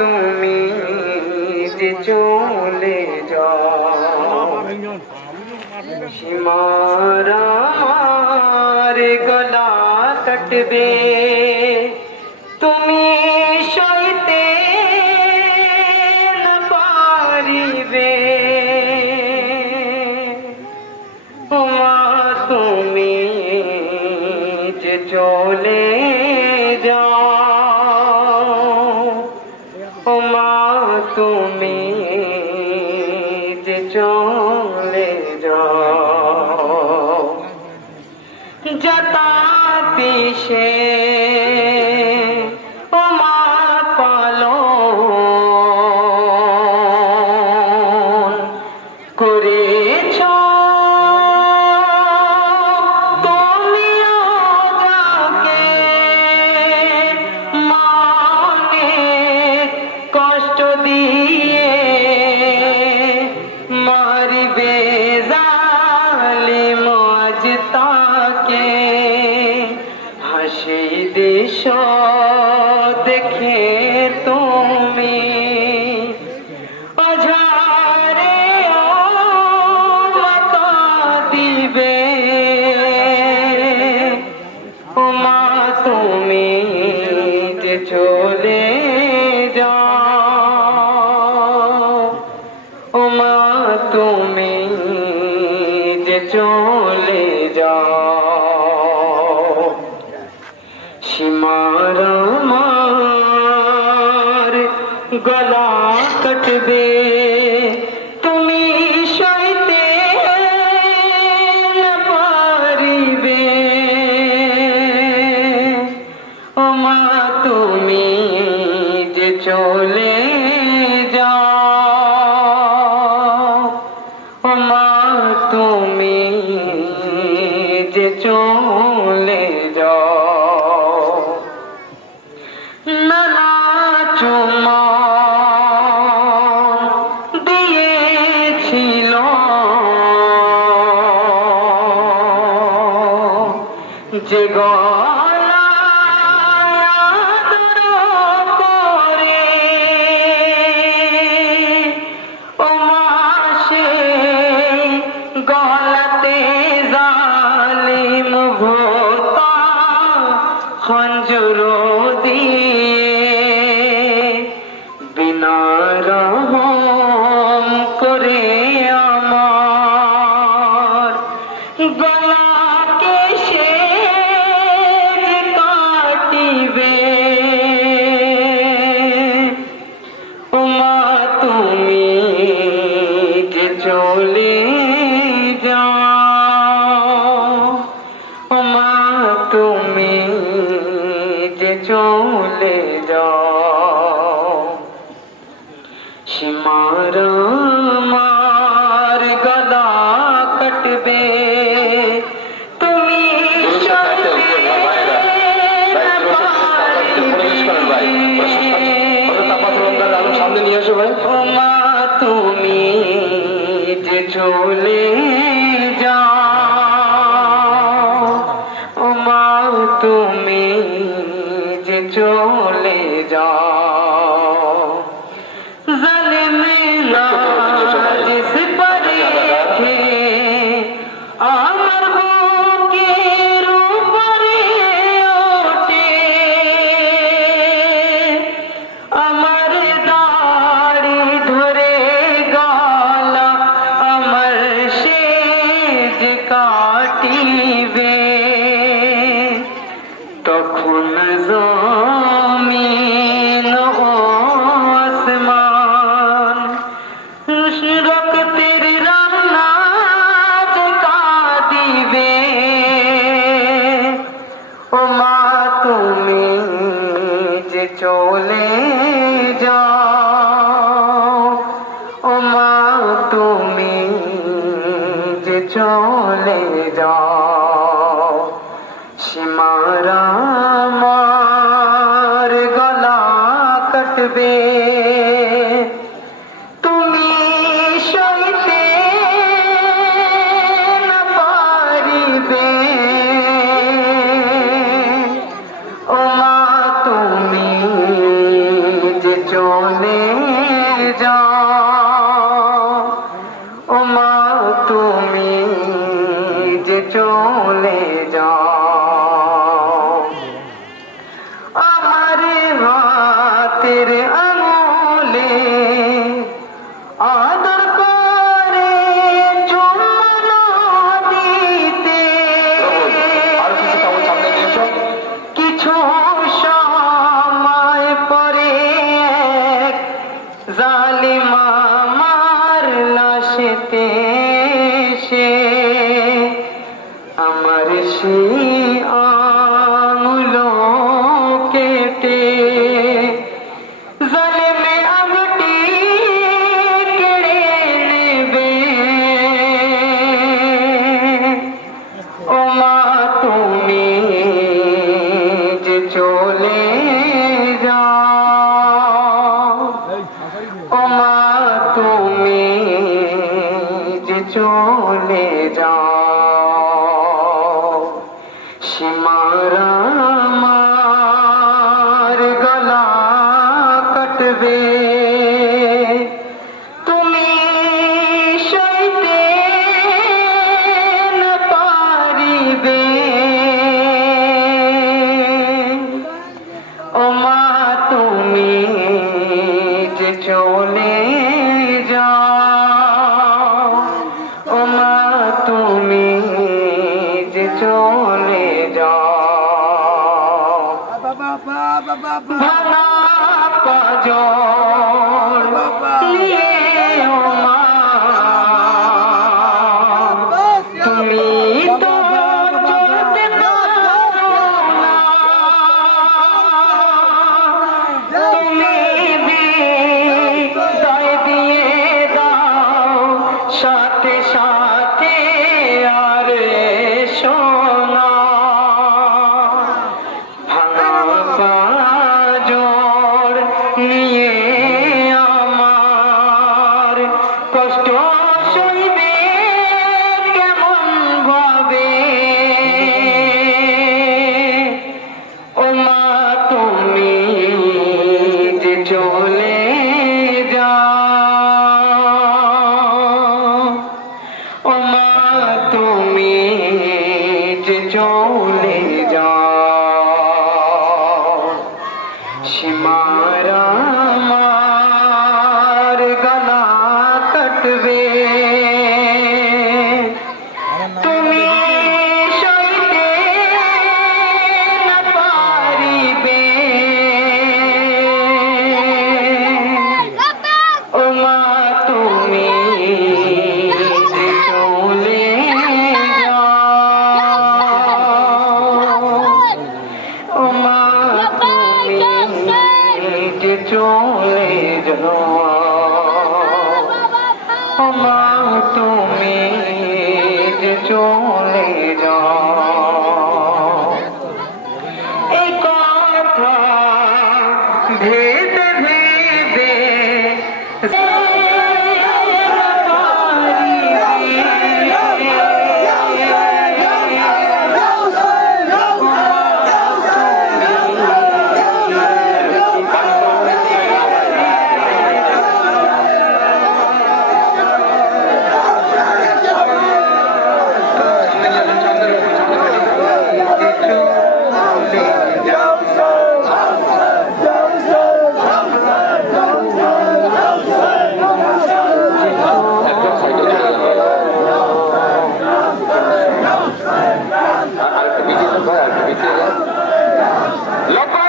তুমি যে চলে যাও সীমার আমার গলা কাটবে তুমি সইতে না পারিবে ওমা তুমি যে চলে যাও ওমা তুমি যে চলে যাও যতা পিছে ওমা পালন করেছ কষ্ট দিয়ে মারিবে জালিম আজ তাকে হাসি দেশ দেখে তুমি অঝারে মাতা দিবে ওমা তুমি যে চলে ওমা তুমি যে চলে যাও সীমার আমার গলা কাটবে তুমি সইতে না পারিবে ওমা তুমি যে চলে ওমা তুমি যে চলে যাও নানা চুম্বন দিয়েছিল যে গলা আদর করে গলাতে জালিম ভোতা খঞ্জর দিয়ে বিনা রহম করে আমার গলাকে সে কাটিবে ওমা তুমি যে চলে ওমা তুমি যে চলে যাও সীমার আমার গলা কাটবে তুমি সামনে নিয়ে আসো ভাই ওমা তুমি যে চলে যাও ওমা তুমি যে চলে যাও জালিম নাজিস पर রেখে আমার বুকের উপরে ওঠে আমার দাড়ি ধরে গলা আমার সেজ কাটিবে তখন জমিন ও আসমান রক্তের রান্নাজ কাঁদিবে ওমা তুমি যে চলে যাও ওমা তুমি যে চলে যাও সীমার আমার গলা কাটবে তুমি সইতে না পারিবে ওমা তুমি যে চলে যাও ও মা তুমি যে চলে যাও আমার হাতের আঙুলে আদর করে চুম্বন দিতে কিছু সময় পরে এক জালিম আমার লাশেতে সে আমার সেই আঙুল কেটে জালিমে আংটি কেড়ে নেবে ও মা তুমি যে চলে যাও ও মা তুমি যে চলে যাও সীমার আমার গলা কাটবে তুমি সইতে না পারিবে ও মা তুমি যে চলে যাও ও মা তুমি যে চলে যাও ভাঙা পাজর নিয়ে ও মা তুমি তো চলতে পারো না তুমি বিদায় দিয়ে দাও সাথে সাথে আর এসো না ভাঙা পাজর নিয়ে আমার কষ্ট সইবে কেমন ভাবে ও মা তুমি যে চলে যাও ও মা তুমি যে চলে যাও সীমার আমার গলা কাটবে তুমি সইতে না পারিবে ও মা তুমি যে চলে যাও ও মা তুমি যে চলে যাও ও মা তুমি যে চলে যাও এই কথা ভেদে ভেদে Loco